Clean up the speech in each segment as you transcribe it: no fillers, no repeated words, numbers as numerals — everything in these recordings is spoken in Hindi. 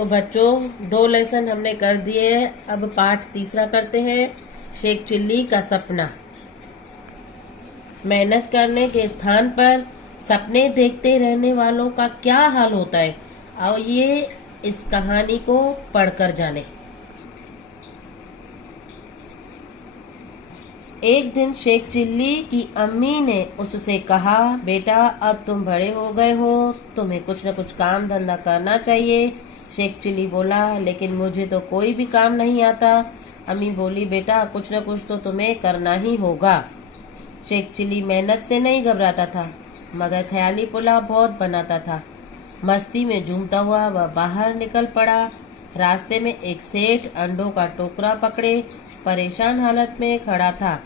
तो बच्चों 2 लेसन हमने कर दिए। अब पाठ तीसरा करते हैं, शेख चिल्ली का सपना। मेहनत करने के स्थान पर सपने देखते रहने वालों का क्या हाल होता है, आओ ये इस कहानी को पढ़कर जाने। एक दिन शेख चिल्ली की अम्मी ने उससे कहा, बेटा अब तुम बड़े हो गए हो, तुम्हें कुछ न कुछ काम धंधा करना चाहिए। शेख चिल्ली बोला, लेकिन मुझे तो कोई भी काम नहीं आता। अम्मी बोली, बेटा कुछ न कुछ तो तुम्हें करना ही होगा। शेख चिल्ली मेहनत से नहीं घबराता था, मगर ख्याली पुलाव बहुत बनाता था। मस्ती में झूमता हुआ वह बाहर निकल पड़ा। रास्ते में एक सेठ अंडों का टोकरा पकड़े परेशान हालत में खड़ा था।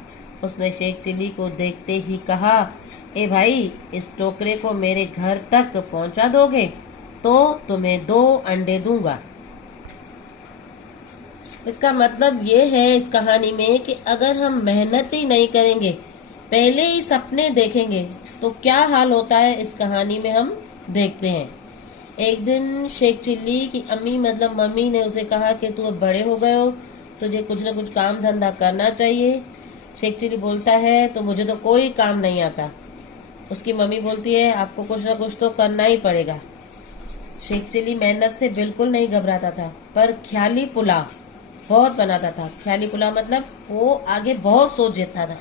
उसने शेख चिल्ली को देखते ही कहा, ए भाई, इस टोकरे को मेरे घर तक पहुंचा दोगे तो तुम्हें 2 अंडे दूंगा। इसका मतलब ये है इस कहानी में कि अगर हम मेहनत ही नहीं करेंगे, पहले ही सपने देखेंगे, तो क्या हाल होता है इस कहानी में हम देखते हैं। एक दिन शेख चिल्ली की अम्मी मतलब मम्मी ने उसे कहा कि तू अब बड़े हो गए हो, तुझे कुछ न कुछ काम धंधा करना चाहिए। शेख चिल्ली बोलता है, तो मुझे तो कोई काम नहीं आता। उसकी मम्मी बोलती है, आपको कुछ न कुछ तो करना ही पड़ेगा। शेख चिल्ली मेहनत से बिल्कुल नहीं घबराता था, पर ख्याली पुलाव बहुत बनाता था। ख्याली पुलाव मतलब वो आगे बहुत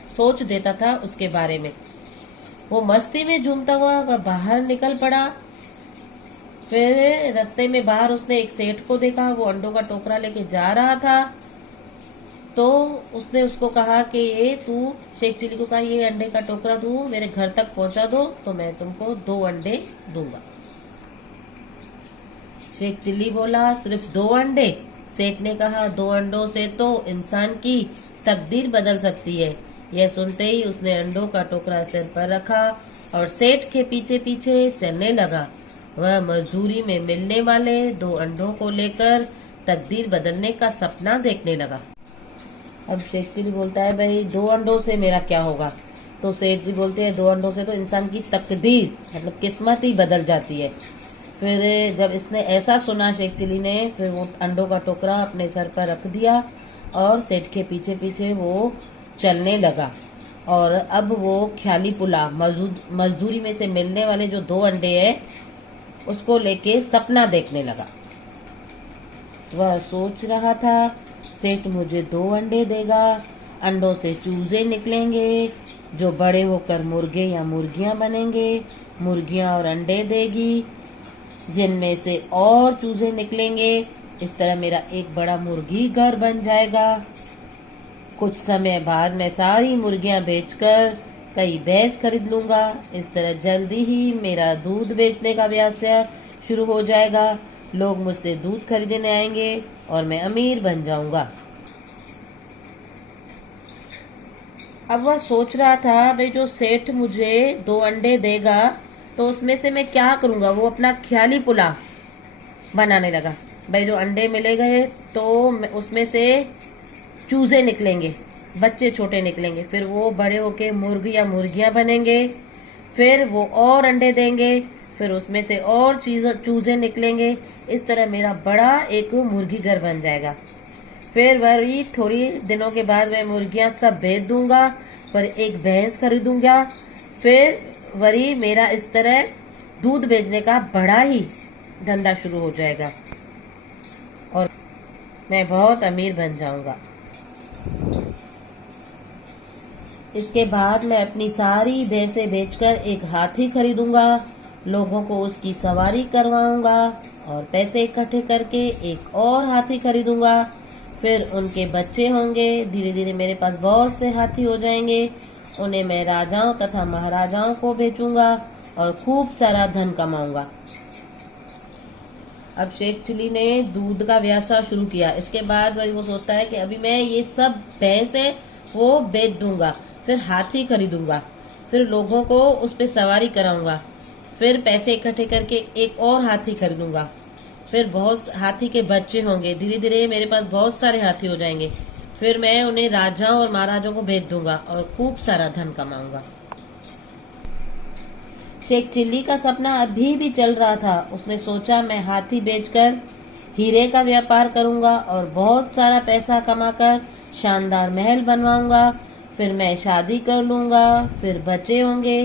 सोच देता था उसके बारे में। वो मस्ती में झूमता हुआ वह बाहर निकल पड़ा। फिर रास्ते में बाहर उसने एक सेठ को देखा, वो अंडों का टोकरा लेके जा रहा था। तो उसने उसको कहा कि ये तू, शेख चिल्ली को कहा, ये अंडे का टोकरा तू मेरे घर तक पहुंचा दो तो मैं तुमको 2 अंडे दूंगा। शेख चिल्ली बोला, सिर्फ 2 अंडे? सेठ ने कहा, 2 अंडों से तो इंसान की तकदीर बदल सकती है। यह सुनते ही उसने अंडों का टोकरा सिर पर रखा और सेठ के पीछे पीछे चलने लगा। वह मजदूरी में मिलने वाले 2 अंडों को लेकर तकदीर बदलने का सपना देखने लगा। अब शेख चिल्ली बोलता है, भाई 2 अंडों से मेरा क्या होगा? तो सेठ जी बोलते हैं, 2 अंडों से तो इंसान की तकदीर मतलब किस्मत ही बदल जाती है। फिर जब इसने ऐसा सुना शेख चिल्ली ने, फिर वो अंडों का टोकरा अपने सर पर रख दिया और सेठ के पीछे पीछे वो चलने लगा। और अब वो ख्याली पुलाव मजदूरी में से मिलने वाले जो 2 अंडे हैं उसको लेके सपना देखने लगा। वह सोच रहा था, सेठ मुझे 2 अंडे देगा, अंडों से चूजे निकलेंगे जो बड़े होकर मुर्गे या मुर्गियां बनेंगे, मुर्गियां और अंडे देगी जिनमें से और चूजे निकलेंगे। इस तरह मेरा एक बड़ा मुर्गी घर बन जाएगा। कुछ समय बाद मैं सारी मुर्गियां बेचकर कई भैंस खरीद लूंगा। इस तरह जल्दी ही मेरा दूध बेचने का व्यवसाय शुरू हो जाएगा। लोग मुझसे दूध खरीदने आएंगे और मैं अमीर बन जाऊंगा। अब वह सोच रहा था, भाई जो सेठ मुझे 2 अंडे देगा तो उसमें से मैं क्या करूंगा। वो अपना ख्याली पुलाव बनाने लगा। भाई जो अंडे मिले गए तो उसमें से चूजे निकलेंगे, बच्चे छोटे निकलेंगे, फिर वो बड़े होके मुर्गी या मुर्गियां बनेंगे, फिर वो और अंडे देंगे, फिर उसमें से और चूजे निकलेंगे। इस तरह मेरा बड़ा एक मुर्गी घर बन जाएगा। फिर वही थोड़ी दिनों के बाद मैं मुर्गियां सब बेच दूंगा, पर एक भैंस खरीदूंगा। फिर वही मेरा इस तरह दूध बेचने का बड़ा ही धंधा शुरू हो जाएगा और मैं बहुत अमीर बन जाऊंगा। इसके बाद मैं अपनी सारी भैंसें बेचकर एक हाथी खरीदूंगा, लोगों को उसकी सवारी करवाऊंगा और पैसे इकट्ठे करके एक और हाथी खरीदूंगा। फिर उनके बच्चे होंगे, धीरे धीरे मेरे पास बहुत से हाथी हो जाएंगे। उन्हें मैं राजाओं तथा महाराजाओं को बेचूंगा और खूब सारा धन कमाऊंगा। अब शेख चिल्ली ने दूध का व्यवसाय शुरू किया। इसके बाद वही वो सोचता है कि अभी मैं ये सब भैंस है वो बेच दूंगा, फिर हाथी खरीदूंगा, फिर लोगों को उस पर सवारी कराऊंगा, फिर पैसे इकट्ठे करके एक और हाथी खरीदूंगा, फिर बहुत हाथी के बच्चे होंगे, धीरे धीरे मेरे पास बहुत सारे हाथी हो जाएंगे, फिर मैं उन्हें राजाओं और महाराजाओं को बेच दूंगा और खूब सारा धन कमाऊंगा। शेख चिल्ली का सपना अभी भी चल रहा था। उसने सोचा मैं हाथी बेचकर हीरे का व्यापार करूंगा और बहुत सारा पैसा कमाकर शानदार महल बनवाऊंगा। फिर मैं शादी कर लूंगा, फिर बच्चे होंगे,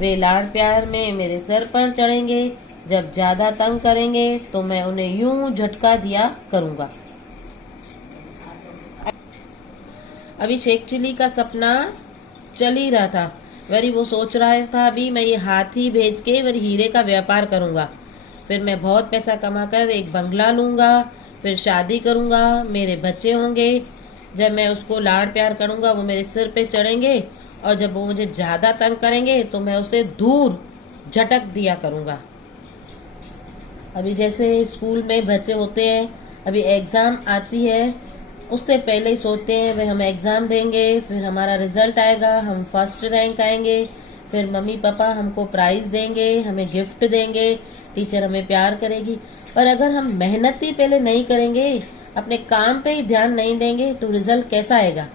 वे लाड़ प्यार में मेरे सर पर चढ़ेंगे। जब ज्यादा तंग करेंगे तो मैं उन्हें यूं झटका दिया करूंगा। अभी शेख चिल्ली का सपना चल ही रहा था। वरी वो सोच रहा था अभी मैं ये हाथी भेज के वरी हीरे का व्यापार करूंगा, फिर मैं बहुत पैसा कमाकर एक बंगला लूंगा, फिर शादी करूंगा, मेरे बच्चे होंगे। जब मैं उसको लाड़ प्यार करूंगा वो मेरे सिर पे चढ़ेंगे और जब वो मुझे ज्यादा तंग करेंगे तो मैं उसे दूर झटक दिया करूंगा। अभी जैसे स्कूल में बच्चे होते हैं, अभी एग्जाम आती है, उससे पहले ही सोचते हैं भाई हम एग्जाम देंगे, फिर हमारा रिजल्ट आएगा, हम फर्स्ट रैंक आएंगे, फिर मम्मी पापा हमको प्राइज देंगे, हमें गिफ्ट देंगे, टीचर हमें प्यार करेगी। और अगर हम मेहनत ही पहले नहीं करेंगे, अपने काम पे ही ध्यान नहीं देंगे तो रिजल्ट कैसा आएगा।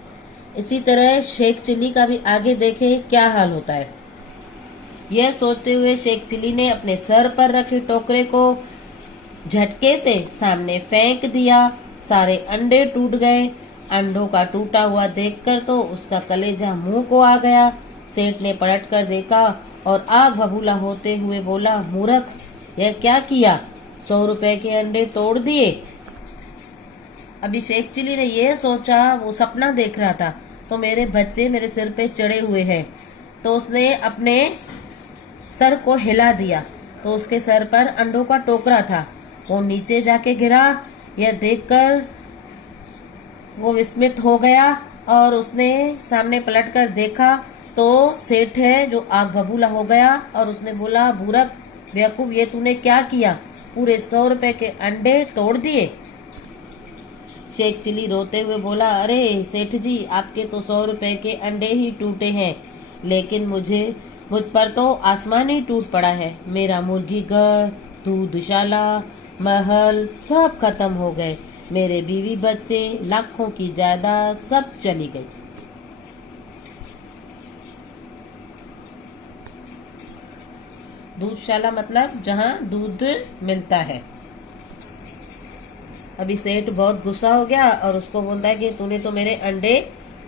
इसी तरह शेख चिल्ली का भी आगे देखे क्या हाल होता है। यह सोचते हुए शेख चिल्ली ने अपने सर पर रखे टोकरे को झटके से सामने फेंक दिया। सारे अंडे टूट गए। अंडों का टूटा हुआ देखकर तो उसका कलेजा मुंह को आ गया। सेठ ने पलट कर देखा और आग बबूला होते हुए बोला, मूर्ख, यह क्या किया? 100 रुपए के अंडे तोड़ दिए। अभी शेख चिल्ली ने यह सोचा, वो सपना देख रहा था तो मेरे बच्चे मेरे सिर पे चढ़े हुए हैं, तो उसने अपने सर को हिला दिया तो उसके सर पर अंडों का टोकरा था। वो नीचे जाके गिरा। यह देखकर वो विस्मित हो गया और उसने सामने पलटकर देखा तो सेठ है जो आग बबूला हो गया और उसने बोला, मूर्ख, बेवकूफ, ये तूने क्या किया? पूरे 100 रुपए के अंडे तोड़ दिए। शेख चिल्ली रोते हुए बोला, अरे सेठ जी, आपके तो 100 रुपए के अंडे ही टूटे हैं, लेकिन मुझ पर तो आसमान ही टूट पड़ा है। मेरा मुर्गी घर, दूधशाला, महल सब खत्म हो गए। मेरे बीवी बच्चे, लाखों की जायदाद सब चली गई। दूधशाला मतलब जहाँ दूध मिलता है। अभी सेठ बहुत गुस्सा हो गया और उसको बोलता है कि तूने तो मेरे अंडे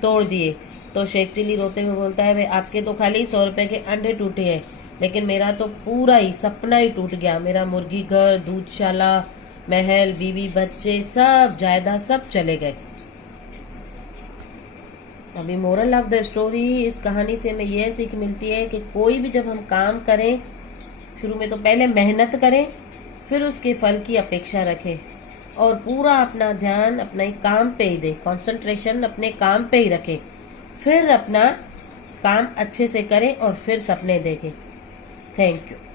तोड़ दिए। तो शेख चिल्ली रोते हुए बोलता है, भाई आपके तो खाली 100 रुपए के अंडे टूटे हैं, लेकिन मेरा तो पूरा ही सपना ही टूट गया। मेरा मुर्गी घर, दूधशाला, महल, बीवी बच्चे सब जायदाद सब चले गए। अभी मोरल ऑफ द स्टोरी, इस कहानी से हमें यह सीख मिलती है कि कोई भी जब हम काम करें, शुरू में तो पहले मेहनत करें, फिर उसके फल की अपेक्षा रखें और पूरा अपना ध्यान अपने काम पे ही दे, कंसंट्रेशन अपने काम पे ही रखें, फिर अपना काम अच्छे से करें और फिर सपने देखें। Thank you.